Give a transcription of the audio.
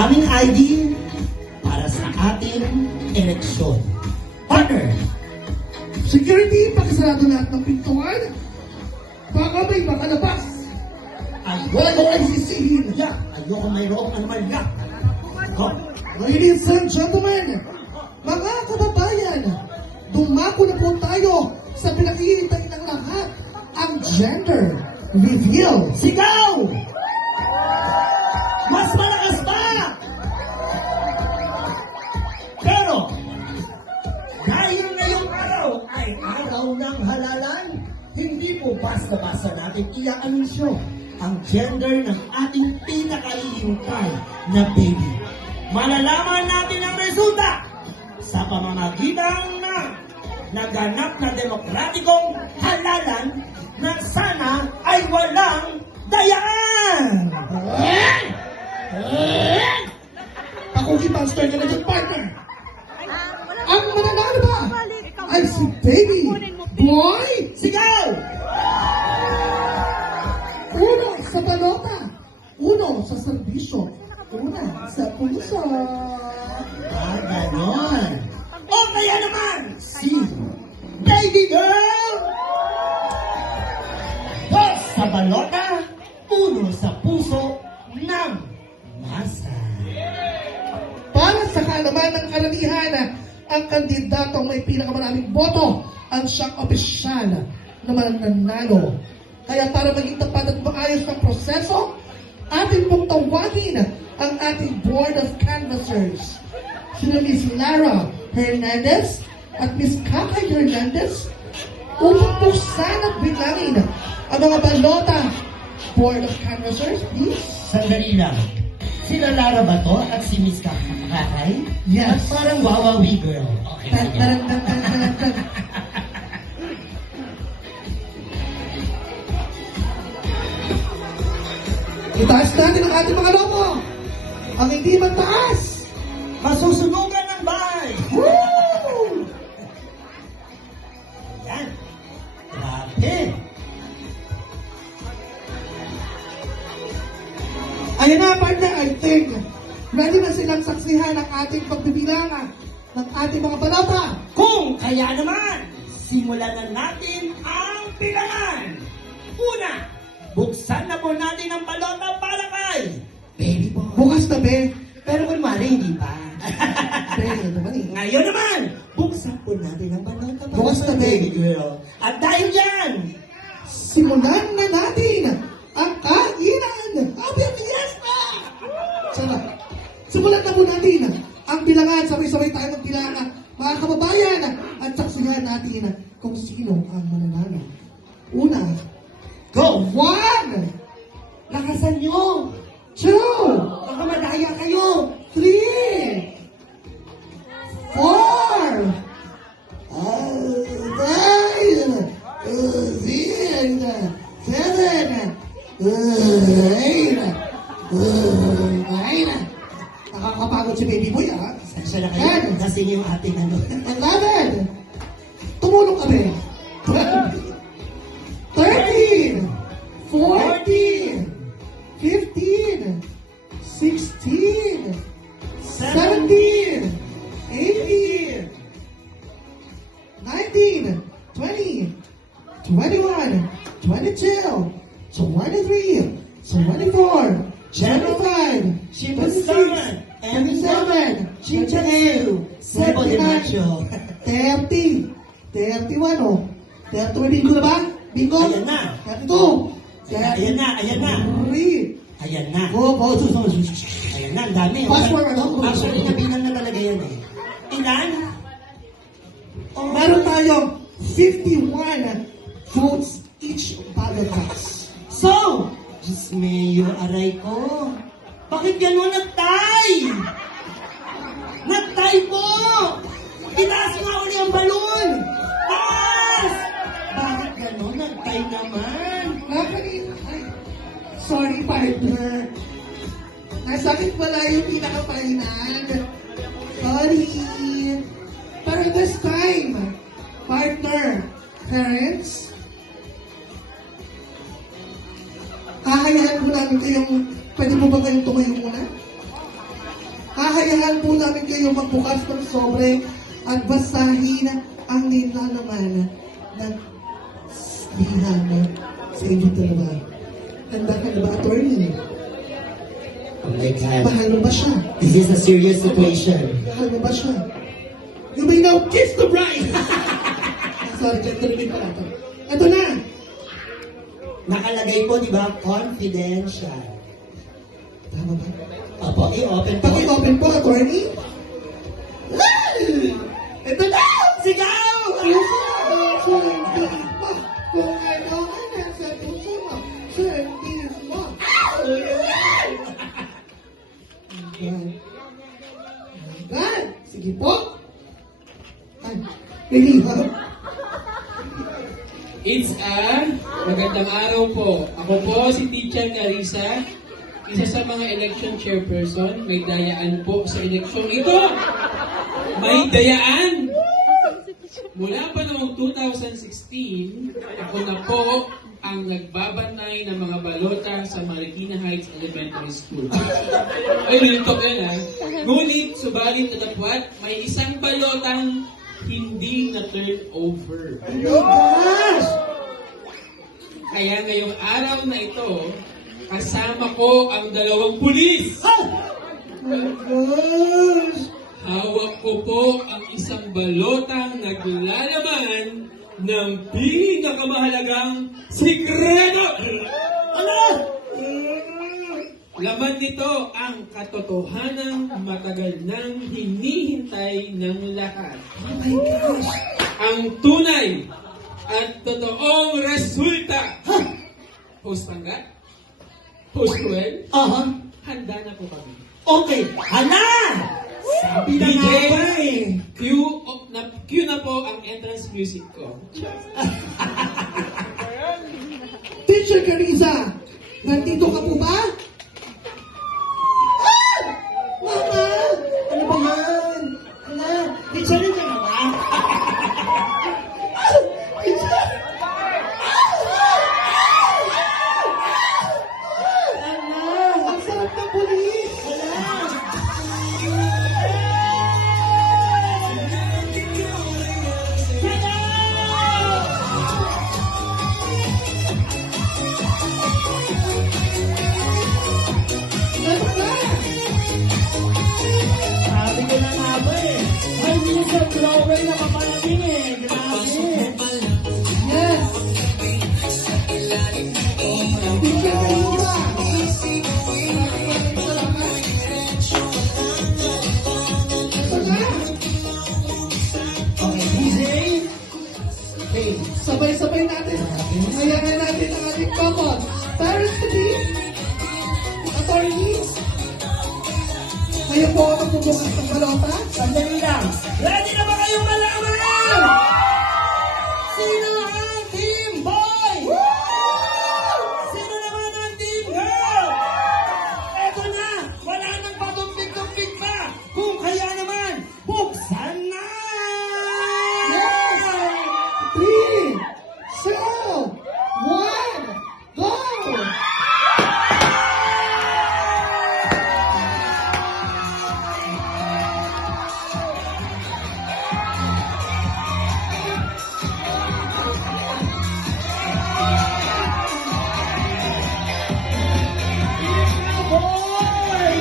aming ID para sa ating eleksyon. Partner! Security, pakisarado lahat ng pintuan. Baka may makalabas. Wala ko ay sisihin. Yeah, ayoko mayroong anomalya. Go! Ladies and gentlemen, mga kababayan, dumako na po tayo sa pinakihintay ng lahat, ang gender reveal. Sigaw! Mas malakas pa! Pero, dahil ngayong araw ay araw ng halalan, hindi po basta-basta natin i-anunsyo ang gender ng ating pinakahihintay na baby. Malalaman natin ang resulta sa pamamagitan ng naganap na demokratikong halalan na sana ay walang dayaan! Ako Monster na naging partner. Ang mananalo ba ay si Baby Boy Sigaw! Uno sa balota, uno sa serbisyo, una sa puso. Ganon. O kaya naman, si Baby Girl! Dos sa balota, uno sa puso ng masa. Para sa kaalaman ng karamihan, ang kandidatong may pinakamaraming boto ang siyang opisyal na mananalo. Kaya para maging tapat at maayos ng proseso, atin pong tawagin ang ating Board of Canvassers. Sina Miss Lara Hernandez at Miss Kakay Hernandez upang buksan at bilangin ang mga balota. Board of Canvassers, please. Sandali lang. Sila Lara ba to at si Miss Kakay? Yes. At parang wawawi girl. Okay. Tan, tan, tan, tan, tan, tan. Itaas natin ang ating mga logo. Ang hindi mataas. Masusunugan ng bahay. Woo! Yan. Grabe. Ayan na, partner, I think. Ready na silang saksihan ang ating pagbibilangan ng ating mga balota. Kung kaya naman, simulan na natin ang bilangan. Una, buksan na po natin ang balota para kay Baby Boy. Bukas na, be. Pero kunwari, hindi pa. Be, ano naman eh. Ngayon naman, buksan po natin ang balota para Bukas na, kay baby. Baby Girl. At dahil yan, Simulan na natin ang kainan. Happy Fiesta! Sana. Simulan na po natin ang bilangan. Sabay-sabay tayo magbilangan. Mga kababayan, at saksihan natin kung sino ang mananalo. Una, go! 1! Lakasan nyo! 2! Baka madaya kayo. 3! 4! 9! Nakakapagod si Baby Boy, ha? Sensya na kayo. Kasi yung ating ano. 11! Tumulong kami. 12! 13! 14! 15! 16! 17! 18! 19! 20! 21! 22! 23! 24! 25! 27! 27! Chinchadero! Sebo de Macho! 30! 31, oh. 31, bingo na ba? Bingo? Ayan na. 32! Ayan na, ayan na. 33! Ayan na. Go, go, go. Ayan na, ang dami. Fast forward, oh. Actually, nabinan na talaga yan eh. Ilan? Meron tayong 51 votes each ballot box. So, Diyos mayo, aray ko. Bakit gano'n nagtay? Nagtay po! Itaas nga uli ang balon! Taas! Bakit gano'n nagtay naman? Ay, sorry, partner. Nasa akin pala yung pinakapainan. Sorry. Pero this time, partner, parents, hahayahan ko namin kayong, pwede mo ba kayong tumayo muna? Hahayaan po namin kayo magbukas ng sobre at basahin ang nilalaman ng lihan sa inyo dalawa. Handa ka na ba, attorney? Oh my God. Mahal mo ba siya? This is a serious situation. Mahal mo ba siya? You may now kiss the bride! Sorry, gentleman pala ito. Ito na! Nakalagay po, di ba, confidential. Tama ba? Opo, i-open po. Paki-open po, attorney. Ito na! Sigaw! Kung ano ka nasa puso mo, service mo. God! Sige po. Ay, really, ha? It's a magandang araw po. Ako po si Teacher Carissa, isa sa mga election chairperson. May dayaan po sa eleksyon ito. May dayaan! Mula pa noong 2016, ako na po ang nagbabantay ng mga balota sa Marikina Heights Elementary School. Ay, nilitok yan ha. Ngunit, subalit na dapat, may isang balotang hindi na turn over. Oh my gosh! Kaya ngayong araw na ito, kasama ko ang dalawang pulis. Oh my gosh! Hawak ko po ang isang balotang naglalaman ng pinakamahalagang sikreto. Ano? Laman nito ang katotohanang matagal nang hinihintay ng lahat. Oh my gosh! Ang tunay at totoong resulta. Post-tanggat? Post-cruel? Aha. Handa na po kami. Okay. Hala! Sabi na nga ba eh. Cue na po ang entrance music ko. Teacher Carissa, nandito ka po ba? Ah! Mama! Ano ba yan? Hala, teacherin ka na ba? Teacher! Ang sarap ng pulis! Ano ba? Sabi ko na nga ba eh. May minsan blower na paparating eh. Grabe. Yes! Teacher Carissa! Ito na! Okay, DJ. Hey, Sabay-sabay natin. Hayangan natin ang ating common. Parents to be, attorneys, ngayon po ako magbubukas ng balota. Sandali lang. Ready na ba kayong malaman? Sino ang team boy? Sino naman ang team girl? Eto na. Wala nang patumpik-tumpik pa. Kung kaya naman, buksan na! Yes! 3, 2, 1, go! Boy!